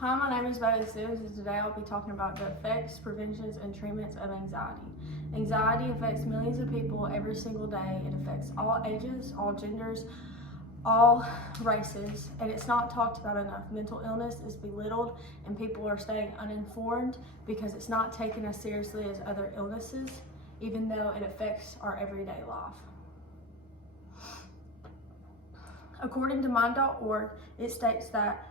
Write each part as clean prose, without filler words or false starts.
Hi, my name is Bailey Sims, and today I'll be talking about the effects, preventions, and treatments of anxiety. Anxiety affects millions of people every single day. It affects all ages, all genders, all races, and it's not talked about enough. Mental illness is belittled, and people are staying uninformed because it's not taken as seriously as other illnesses, even though it affects our everyday life. According to Mind.org, it states that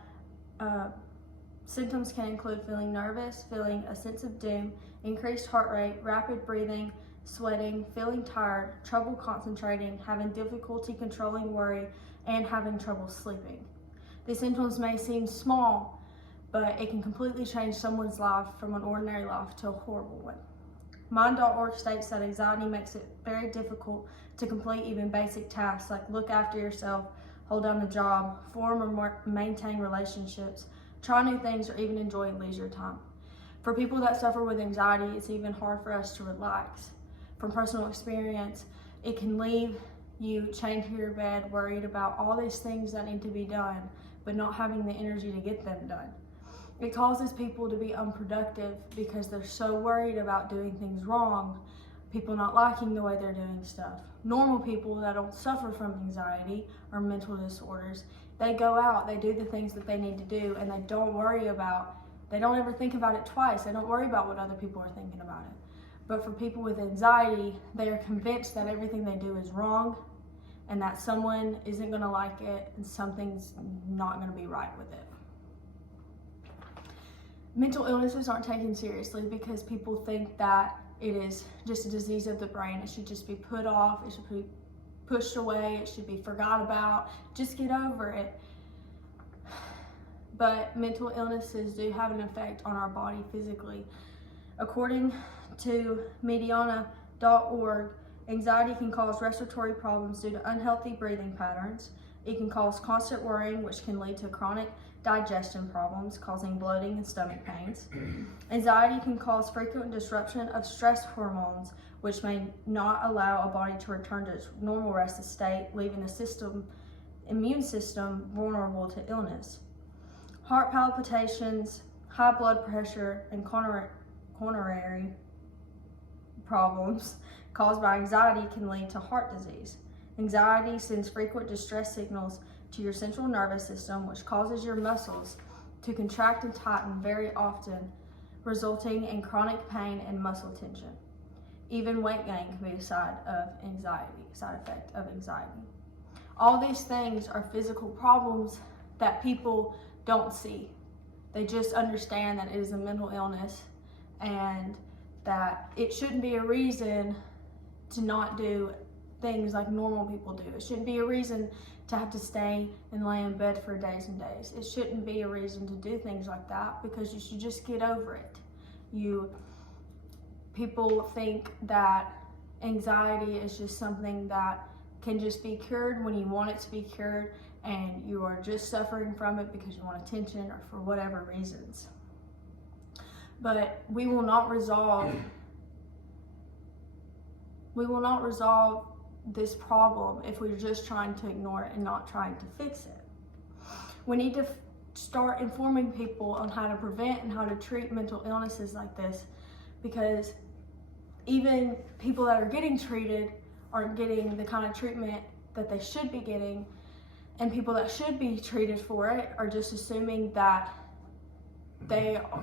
symptoms can include feeling nervous, feeling a sense of doom, increased heart rate, rapid breathing, sweating, feeling tired, trouble concentrating, having difficulty controlling worry, and having trouble sleeping. These symptoms may seem small, but it can completely change someone's life from an ordinary life to a horrible one. Mind.org states that anxiety makes it very difficult to complete even basic tasks like look after yourself, hold down a job, form or maintain relationships, try new things, or even enjoy leisure time. For people that suffer with anxiety, it's even hard for us to relax. From personal experience, it can leave you chained to your bed, worried about all these things that need to be done, but not having the energy to get them done. It causes people to be unproductive because they're so worried about doing things wrong, people not liking the way they're doing stuff. Normal people that don't suffer from anxiety or mental disorders, they go out, they do the things that they need to do, and they don't ever think about it twice. They don't worry about what other people are thinking about it. But for people with anxiety, they are convinced that everything they do is wrong and that someone isn't going to like it and something's not going to be right with it. Mental illnesses aren't taken seriously because people think that it is just a disease of the brain. It should just be put off, it should be pushed away, it should be forgot about, just get over it. But mental illnesses do have an effect on our body physically. According to Mediana.org, anxiety can cause respiratory problems due to unhealthy breathing patterns. It can cause constant worrying, which can lead to chronic digestion problems, causing bloating and stomach pains. Anxiety can cause frequent disruption of stress hormones, which may not allow a body to return to its normal rested state, leaving the immune system vulnerable to illness. Heart palpitations, high blood pressure, and coronary problems caused by anxiety can lead to heart disease. Anxiety sends frequent distress signals to your central nervous system, which causes your muscles to contract and tighten very often, resulting in chronic pain and muscle tension. Even weight gain can be a side effect of anxiety. All these things are physical problems that people don't see. They just understand that it is a mental illness and that it shouldn't be a reason to not do things like normal people do. It shouldn't be a reason to have to stay and lay in bed for days and days. It shouldn't be a reason to do things like that because you should just get over it. People think that anxiety is just something that can just be cured when you want it to be cured, and you are just suffering from it because you want attention or for whatever reasons. But we will not resolve this problem if we're just trying to ignore it and not trying to fix it. We need to start informing people on how to prevent and how to treat mental illnesses like this, because even people that are getting treated aren't getting the kind of treatment that they should be getting, and people that should be treated for it are just assuming that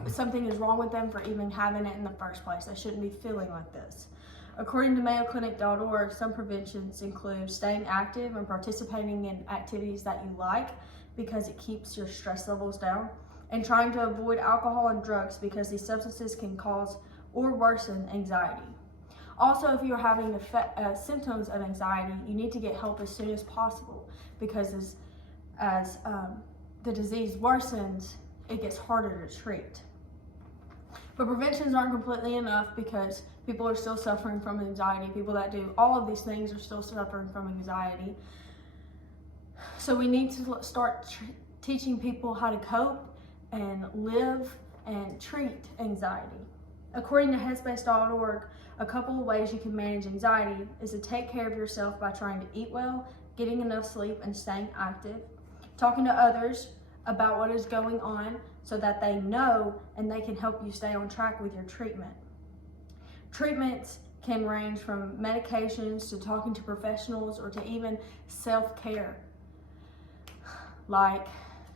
something is wrong with them for even having it in the first place. They shouldn't be feeling like this. According to MayoClinic.org, some preventions include staying active and participating in activities that you like because it keeps your stress levels down, and trying to avoid alcohol and drugs because these substances can cause or worsen anxiety. Also, if you're having symptoms of anxiety, you need to get help as soon as possible because as the disease worsens, it gets harder to treat. But preventions aren't completely enough because people are still suffering from anxiety. People that do all of these things are still suffering from anxiety. So we need to start teaching people how to cope and live and treat anxiety. According to Headspace.org, a couple of ways you can manage anxiety is to take care of yourself by trying to eat well, getting enough sleep, and staying active, talking to others about what is going on so that they know and they can help you stay on track with your treatment. Treatments can range from medications to talking to professionals or to even self-care. Like,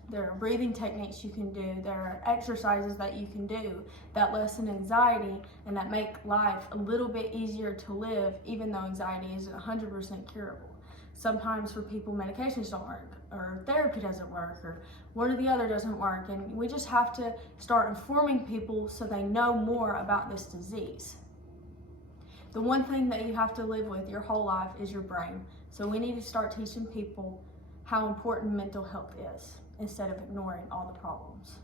there are breathing techniques you can do, there are exercises that you can do that lessen anxiety and that make life a little bit easier to live, even though anxiety isn't 100% curable. Sometimes for people, medications don't work, or therapy doesn't work, or one or the other doesn't work, and we just have to start informing people so they know more about this disease. The one thing that you have to live with your whole life is your brain. So we need to start teaching people how important mental health is instead of ignoring all the problems.